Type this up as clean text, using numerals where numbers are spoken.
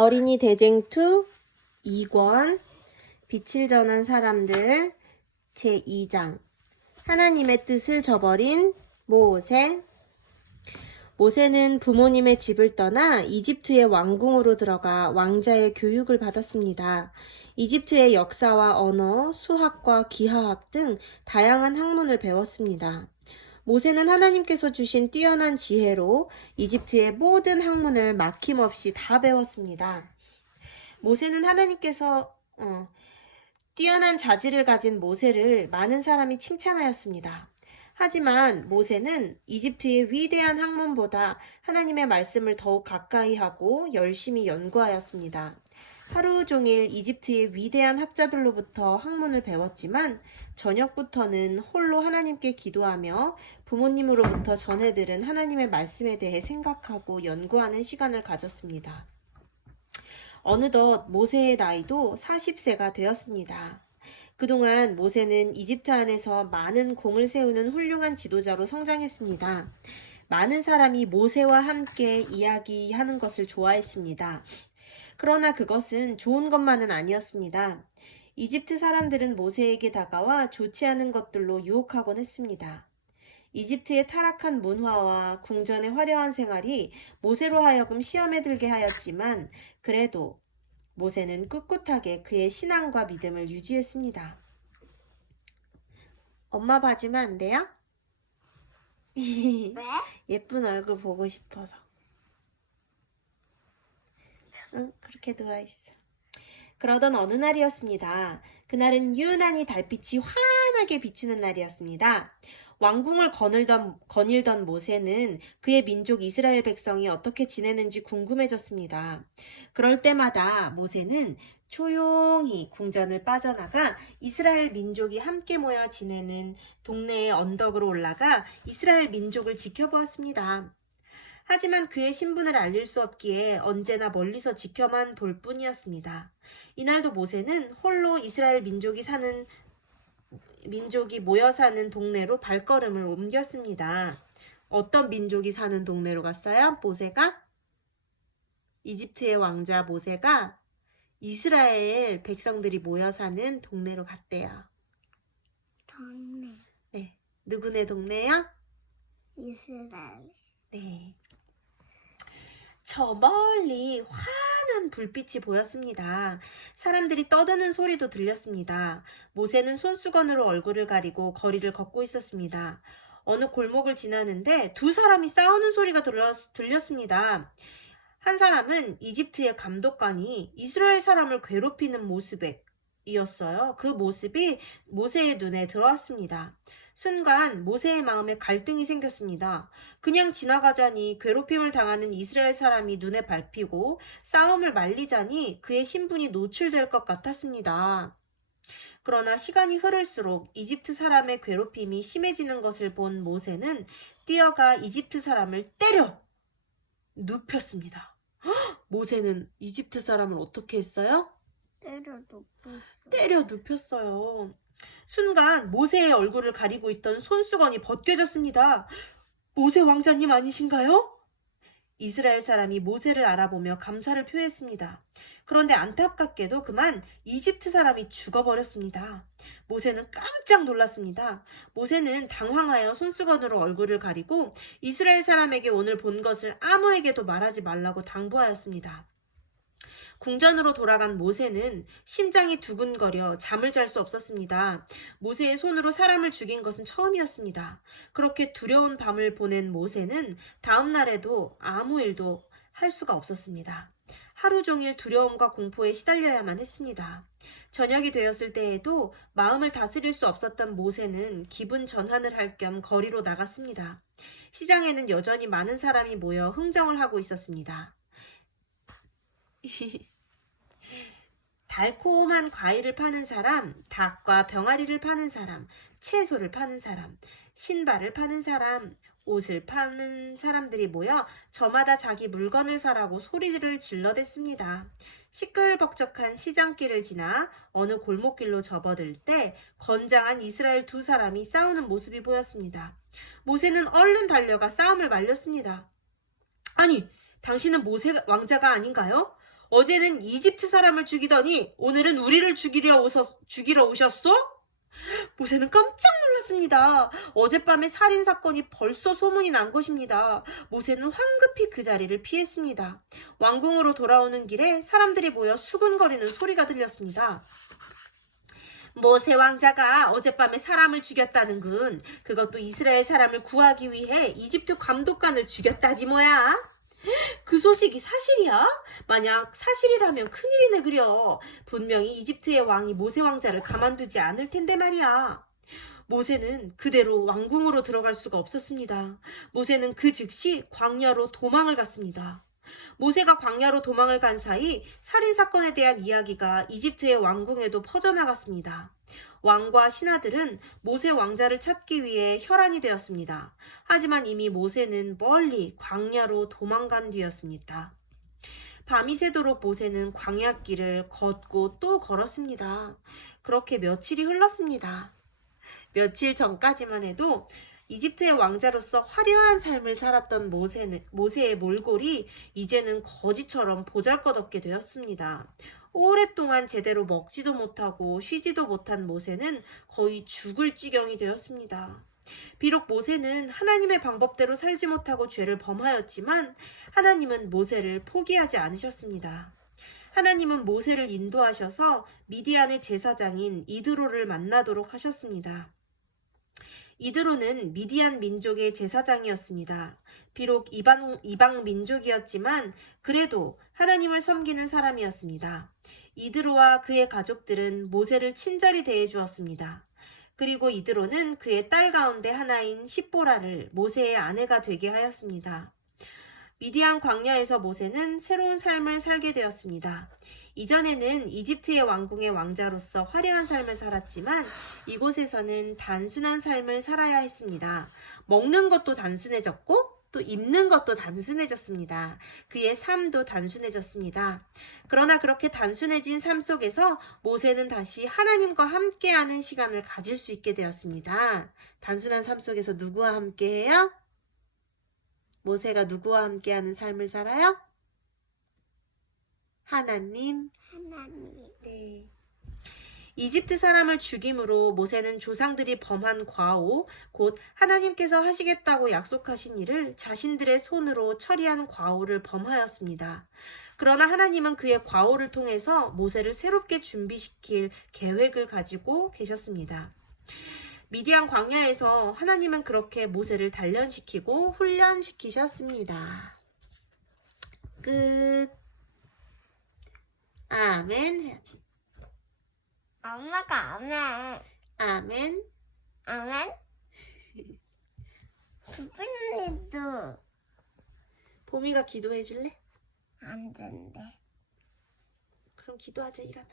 어린이 대쟁투 2권 빛을 전한 사람들 제2장 하나님의 뜻을 저버린 모세. 모세는 부모님의 집을 떠나 이집트의 왕궁으로 들어가 왕자의 교육을 받았습니다. 이집트의 역사와 언어, 수학과 기하학 등 다양한 학문을 배웠습니다. 모세는 하나님께서 주신 뛰어난 지혜로 이집트의 모든 학문을 막힘없이 다 배웠습니다. 모세는 하나님께서 뛰어난 자질을 가진 모세를 많은 사람이 칭찬하였습니다. 하지만 모세는 이집트의 위대한 학문보다 하나님의 말씀을 더욱 가까이 하고 열심히 연구하였습니다. 하루 종일 이집트의 위대한 학자들로부터 학문을 배웠지만 저녁부터는 홀로 하나님께 기도하며 부모님으로부터 전해 들은 하나님의 말씀에 대해 생각하고 연구하는 시간을 가졌습니다. 어느덧 모세의 나이도 40세가 되었습니다. 그동안 모세는 이집트 안에서 많은 공을 세우는 훌륭한 지도자로 성장했습니다. 많은 사람이 모세와 함께 이야기하는 것을 좋아했습니다. 그러나 그것은 좋은 것만은 아니었습니다. 이집트 사람들은 모세에게 다가와 좋지 않은 것들로 유혹하곤 했습니다. 이집트의 타락한 문화와 궁전의 화려한 생활이 모세로 하여금 시험에 들게 하였지만 그래도 모세는 꿋꿋하게 그의 신앙과 믿음을 유지했습니다. 엄마 봐주면 안 돼요? 왜? 예쁜 얼굴 보고 싶어서. 응, 그렇게 누워있어. 그러던 어느 날이었습니다. 그날은 유난히 달빛이 환하게 비추는 날이었습니다. 왕궁을 거닐던 모세는 그의 민족 이스라엘 백성이 어떻게 지내는지 궁금해졌습니다. 그럴 때마다 모세는 조용히 궁전을 빠져나가 이스라엘 민족이 함께 모여 지내는 동네의 언덕으로 올라가 이스라엘 민족을 지켜보았습니다. 하지만 그의 신분을 알릴 수 없기에 언제나 멀리서 지켜만 볼 뿐이었습니다. 이날도 모세는 홀로 이스라엘 민족이 모여 사는 동네로 발걸음을 옮겼습니다. 어떤 민족이 사는 동네로 갔어요? 모세가? 이집트의 왕자 모세가 이스라엘 백성들이 모여 사는 동네로 갔대요. 동네 네. 누구네 동네요? 이스라엘. 네. 저 멀리 환한 불빛이 보였습니다. 사람들이 떠드는 소리도 들렸습니다. 모세는 손수건으로 얼굴을 가리고 거리를 걷고 있었습니다. 어느 골목을 지나는데 두 사람이 싸우는 소리가 들렸습니다. 한 사람은 이집트의 감독관이 이스라엘 사람을 괴롭히는 모습이었어요. 그 모습이 모세의 눈에 들어왔습니다. 순간 모세의 마음에 갈등이 생겼습니다. 그냥 지나가자니 괴롭힘을 당하는 이스라엘 사람이 눈에 밟히고 싸움을 말리자니 그의 신분이 노출될 것 같았습니다. 그러나 시간이 흐를수록 이집트 사람의 괴롭힘이 심해지는 것을 본 모세는 뛰어가 이집트 사람을 때려 눕혔습니다. 모세는 이집트 사람을 어떻게 했어요? 때려 눕혔어. 때려 눕혔어요. 순간 모세의 얼굴을 가리고 있던 손수건이 벗겨졌습니다. 모세 왕자님 아니신가요? 이스라엘 사람이 모세를 알아보며 감사를 표했습니다. 그런데 안타깝게도 그만 이집트 사람이 죽어버렸습니다. 모세는 깜짝 놀랐습니다. 모세는 당황하여 손수건으로 얼굴을 가리고 이스라엘 사람에게 오늘 본 것을 아무에게도 말하지 말라고 당부하였습니다. 궁전으로 돌아간 모세는 심장이 두근거려 잠을 잘 수 없었습니다. 모세의 손으로 사람을 죽인 것은 처음이었습니다. 그렇게 두려운 밤을 보낸 모세는 다음 날에도 아무 일도 할 수가 없었습니다. 하루 종일 두려움과 공포에 시달려야만 했습니다. 저녁이 되었을 때에도 마음을 다스릴 수 없었던 모세는 기분 전환을 할 겸 거리로 나갔습니다. 시장에는 여전히 많은 사람이 모여 흥정을 하고 있었습니다. 달콤한 과일을 파는 사람, 닭과 병아리를 파는 사람, 채소를 파는 사람, 신발을 파는 사람, 옷을 파는 사람들이 모여 저마다 자기 물건을 사라고 소리를 질러댔습니다. 시끌벅적한 시장길을 지나 어느 골목길로 접어들 때 건장한 이스라엘 두 사람이 싸우는 모습이 보였습니다. 모세는 얼른 달려가 싸움을 말렸습니다. 아니, 당신은 모세 왕자가 아닌가요? 어제는 이집트 사람을 죽이더니 오늘은 우리를 죽이러 오셨소? 모세는 깜짝 놀랐습니다. 어젯밤에 살인 사건이 벌써 소문이 난 것입니다. 모세는 황급히 그 자리를 피했습니다. 왕궁으로 돌아오는 길에 사람들이 모여 수군거리는 소리가 들렸습니다. 모세 왕자가 어젯밤에 사람을 죽였다는군. 그것도 이스라엘 사람을 구하기 위해 이집트 감독관을 죽였다지 뭐야. 그 소식이 사실이야? 만약 사실이라면 큰일이네 그려. 분명히 이집트의 왕이 모세 왕자를 가만두지 않을 텐데 말이야. 모세는 그대로 왕궁으로 들어갈 수가 없었습니다. 모세는 그 즉시 광야로 도망을 갔습니다. 모세가 광야로 도망을 간 사이 살인사건에 대한 이야기가 이집트의 왕궁에도 퍼져나갔습니다. 왕과 신하들은 모세 왕자를 찾기 위해 혈안이 되었습니다. 하지만 이미 모세는 멀리 광야로 도망간 뒤였습니다. 밤이 새도록 모세는 광야길을 걷고 또 걸었습니다. 그렇게 며칠이 흘렀습니다. 며칠 전까지만 해도 이집트의 왕자로서 화려한 삶을 살았던 모세의 몰골이 이제는 거지처럼 보잘것없게 되었습니다. 오랫동안 제대로 먹지도 못하고 쉬지도 못한 모세는 거의 죽을 지경이 되었습니다. 비록 모세는 하나님의 방법대로 살지 못하고 죄를 범하였지만 하나님은 모세를 포기하지 않으셨습니다. 하나님은 모세를 인도하셔서 미디안의 제사장인 이드로를 만나도록 하셨습니다. 이드로는 미디안 민족의 제사장이었습니다. 비록 이방 민족이었지만 그래도 하나님을 섬기는 사람이었습니다. 이드로와 그의 가족들은 모세를 친절히 대해 주었습니다. 그리고 이드로는 그의 딸 가운데 하나인 십보라를 모세의 아내가 되게 하였습니다. 미디안 광야에서 모세는 새로운 삶을 살게 되었습니다. 이전에는 이집트의 왕궁의 왕자로서 화려한 삶을 살았지만 이곳에서는 단순한 삶을 살아야 했습니다. 먹는 것도 단순해졌고 또 입는 것도 단순해졌습니다. 그의 삶도 단순해졌습니다. 그러나 그렇게 단순해진 삶 속에서 모세는 다시 하나님과 함께하는 시간을 가질 수 있게 되었습니다. 단순한 삶 속에서 누구와 함께해요? 모세가 누구와 함께하는 삶을 살아요? 하나님. 네. 이집트 사람을 죽임으로 모세는 조상들이 범한 과오, 곧 하나님께서 하시겠다고 약속하신 일을 자신들의 손으로 처리한 과오를 범하였습니다. 그러나 하나님은 그의 과오를 통해서 모세를 새롭게 준비시킬 계획을 가지고 계셨습니다. 미디안 광야에서 하나님은 그렇게 모세를 단련시키고 훈련시키셨습니다. 끝. 아멘 해야지. 엄마가 안 해. 아멘. 안 해? 부모님도 봄이가 기도해 줄래? 안 된대. 그럼 기도하자, 일어나.